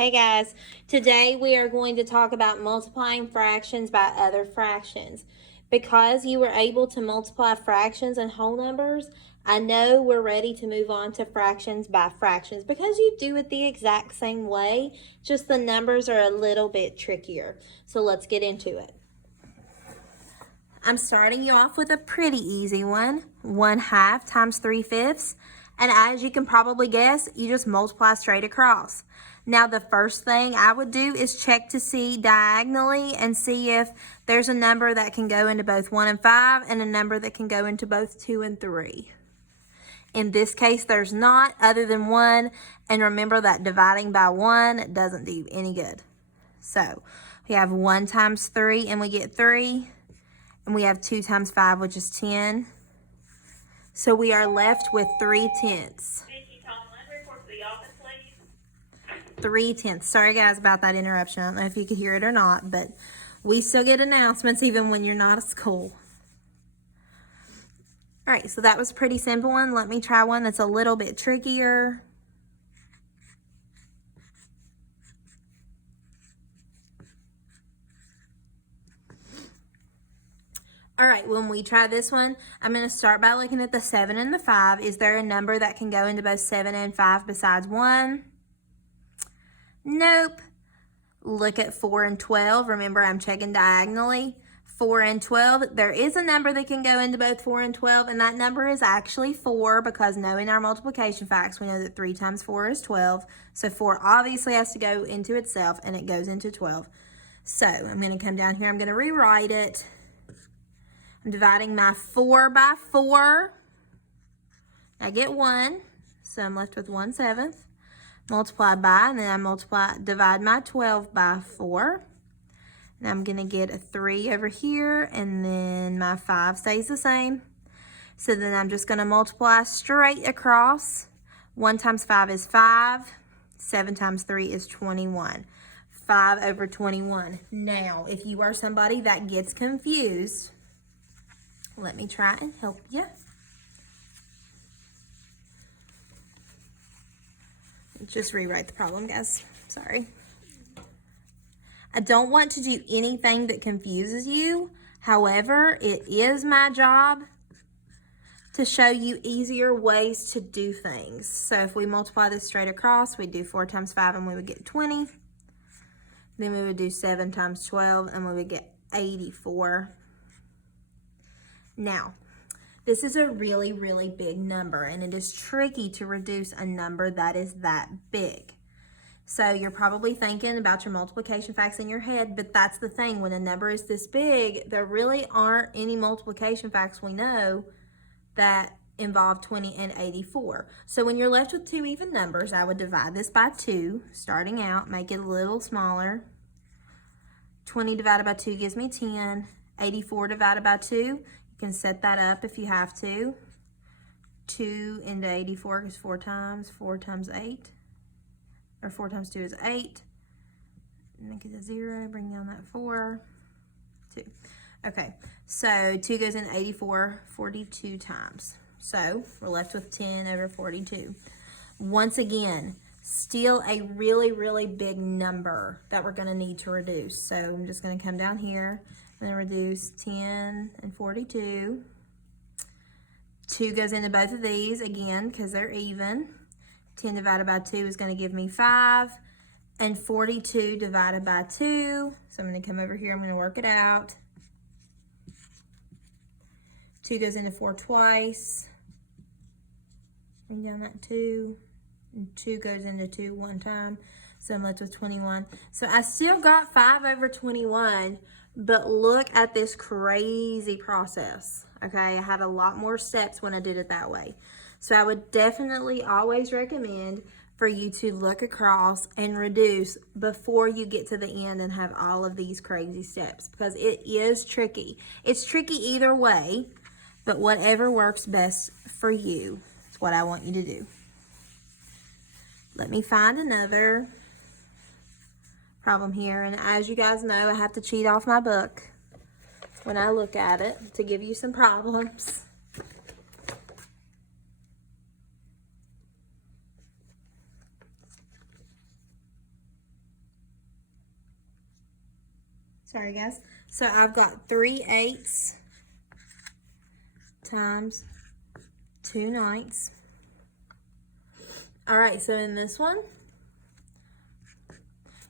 Hey guys, today we are going to talk about multiplying fractions by other fractions. Because you were able to multiply fractions and whole numbers, I know we're ready to move on to fractions by fractions because you do it the exact same way, just the numbers are a little bit trickier. So let's get into it. I'm starting you off with a pretty easy one, 1/2 times 3/5. And as you can probably guess, you just multiply straight across. Now the first thing I would do is check to see diagonally and see if there's a number that can go into both 1 and 5 and a number that can go into both 2 and 3. In this case, there's not, other than 1. And remember that dividing by 1 doesn't do any good. So we have 1 times 3 and we get 3. And we have 2 times 5, which is 10. So we are left with 3/10. 3/10. Sorry guys about that interruption. I don't know if you could hear it or not, but we still get announcements even when you're not at school. All right, so that was a pretty simple one. Let me try one that's a little bit trickier. All right, when we try this one, I'm going to start by looking at the 7 and the 5. Is there a number that can go into both 7 and 5 besides 1? Nope. Look at 4 and 12. Remember, I'm checking diagonally. 4 and 12. There is a number that can go into both 4 and 12, and that number is actually 4 because knowing our multiplication facts, we know that 3 times 4 is 12. So 4 obviously has to go into itself, and it goes into 12. So I'm going to come down here. I'm going to rewrite it. I'm dividing my 4 by 4. I get 1, so I'm left with 1/7. Multiply by, and then I divide my 12 by 4. And I'm going to get a 3 over here, and then my 5 stays the same. So then I'm just going to multiply straight across. 1 times 5 is 5. 7 times 3 is 21. 5 over 21. Now, if you are somebody that gets confused, let me try and help you. Just rewrite the problem, guys. Sorry. I don't want to do anything that confuses you. However, it is my job to show you easier ways to do things. So if we multiply this straight across, we do 4 times 5 and we would get 20. Then we would do 7 times 12 and we would get 84. Now, this is a really, really big number, and it is tricky to reduce a number that is that big. So you're probably thinking about your multiplication facts in your head, but that's the thing. When a number is this big, there really aren't any multiplication facts we know that involve 20 and 84. So when you're left with two even numbers, I would divide this by 2, starting out, make it a little smaller. 20 divided by 2 gives me 10. 84 divided by 2, you can set that up if you have to. 2 into 84 is 4 times 8. Or 4 times 2 is 8. Make it a 0, bring down that 4. 2. Okay, so 2 goes in 84 42 times. So we're left with 10 over 42. Once again, still a really, really big number that we're going to need to reduce. So I'm just going to come down here and reduce 10 and 42. 2 goes into both of these again because they're even. 10 divided by 2 is going to give me 5. And 42 divided by 2. So I'm going to come over here. I'm going to work it out. 2 goes into 4 twice. Bring down that 2. And 2 goes into 2 one time. So I'm left with 21. So I still got 5 over 21. But look at this crazy process. Okay, I had a lot more steps when I did it that way. So I would definitely always recommend for you to look across and reduce before you get to the end and have all of these crazy steps, because it is tricky. It's tricky either way, but whatever works best for you is what I want you to do. Let me find another problem here. And as you guys know, I have to cheat off my book when I look at it to give you some problems. Sorry, guys. So I've got 3/8 times 2 ninths. All right, so in this one,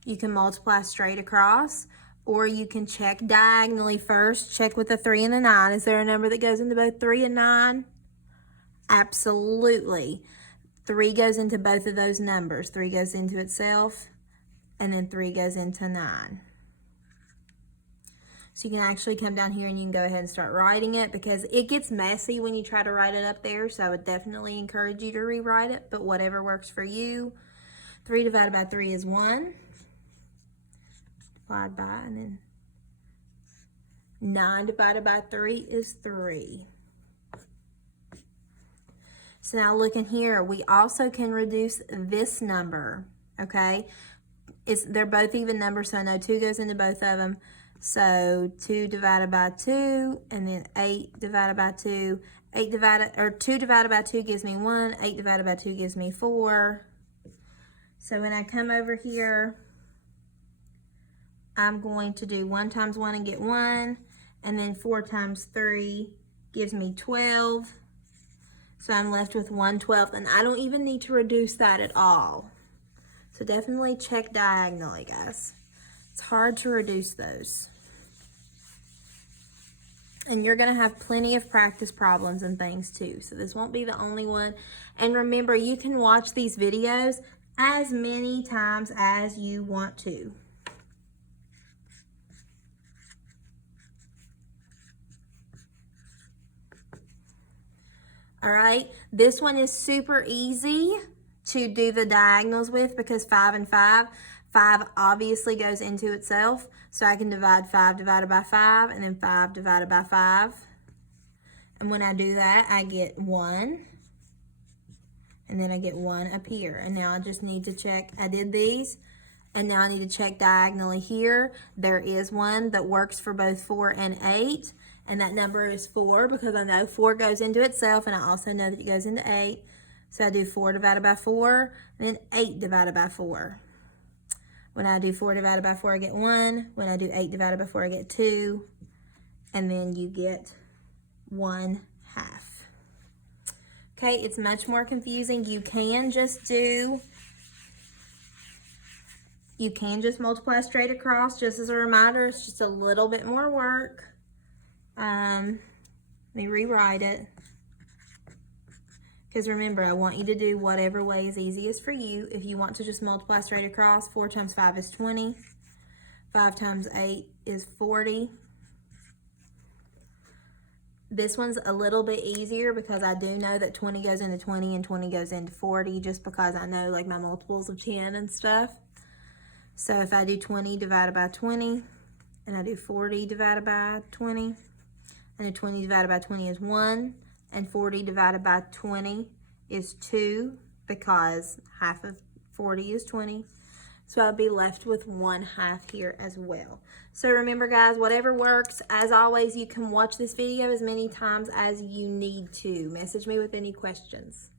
you can multiply straight across, or you can check diagonally first. Check with the 3 and the 9. Is there a number that goes into both 3 and 9? Absolutely. 3 goes into both of those numbers. 3 goes into itself, and then 3 goes into 9. So you can actually come down here and you can go ahead and start writing it, because it gets messy when you try to write it up there. So I would definitely encourage you to rewrite it, but whatever works for you. 3 divided by 3 is 1. Divide by, and then 9 divided by 3 is 3. So now look in here, we also can reduce this number, okay? They're both even numbers, so I know 2 goes into both of them. So 2 divided by 2, and then 8 divided by 2. 2 divided by 2 gives me 1. 8 divided by 2 gives me 4. So when I come over here, I'm going to do 1 times 1 and get 1. And then 4 times 3 gives me 12. So I'm left with 1/12, and I don't even need to reduce that at all. So definitely check diagonally, guys. It's hard to reduce those. And you're going to have plenty of practice problems and things too. So this won't be the only one. And remember, you can watch these videos as many times as you want to. All right, this one is super easy to do the diagonals with, because 5 and 5 obviously goes into itself. So I can divide 5 divided by 5, and then 5 divided by 5. And when I do that, I get 1. And then I get 1 up here. And now I just need to check, I did these. And now I need to check diagonally here. There is one that works for both 4 and 8. And that number is 4, because I know 4 goes into itself, and I also know that it goes into 8. So I do 4 divided by 4, and then 8 divided by 4. When I do 4 divided by 4, I get 1. When I do 8 divided by 4, I get 2. And then you get 1/2. Okay, it's much more confusing. You can just multiply straight across. Just as a reminder, it's just a little bit more work. Let me rewrite it. Because remember, I want you to do whatever way is easiest for you. If you want to just multiply straight across, 4 times 5 is 20. 5 times 8 is 40. This one's a little bit easier, because I do know that 20 goes into 20 and 20 goes into 40, just because I know like my multiples of 10 and stuff. So if I do 20 divided by 20, and I do 40 divided by 20, and then 20 divided by 20 is 1, and 40 divided by 20 is 2, because half of 40 is 20. So I'll be left with 1/2 here as well. So remember, guys, whatever works. As always, you can watch this video as many times as you need to. Message me with any questions.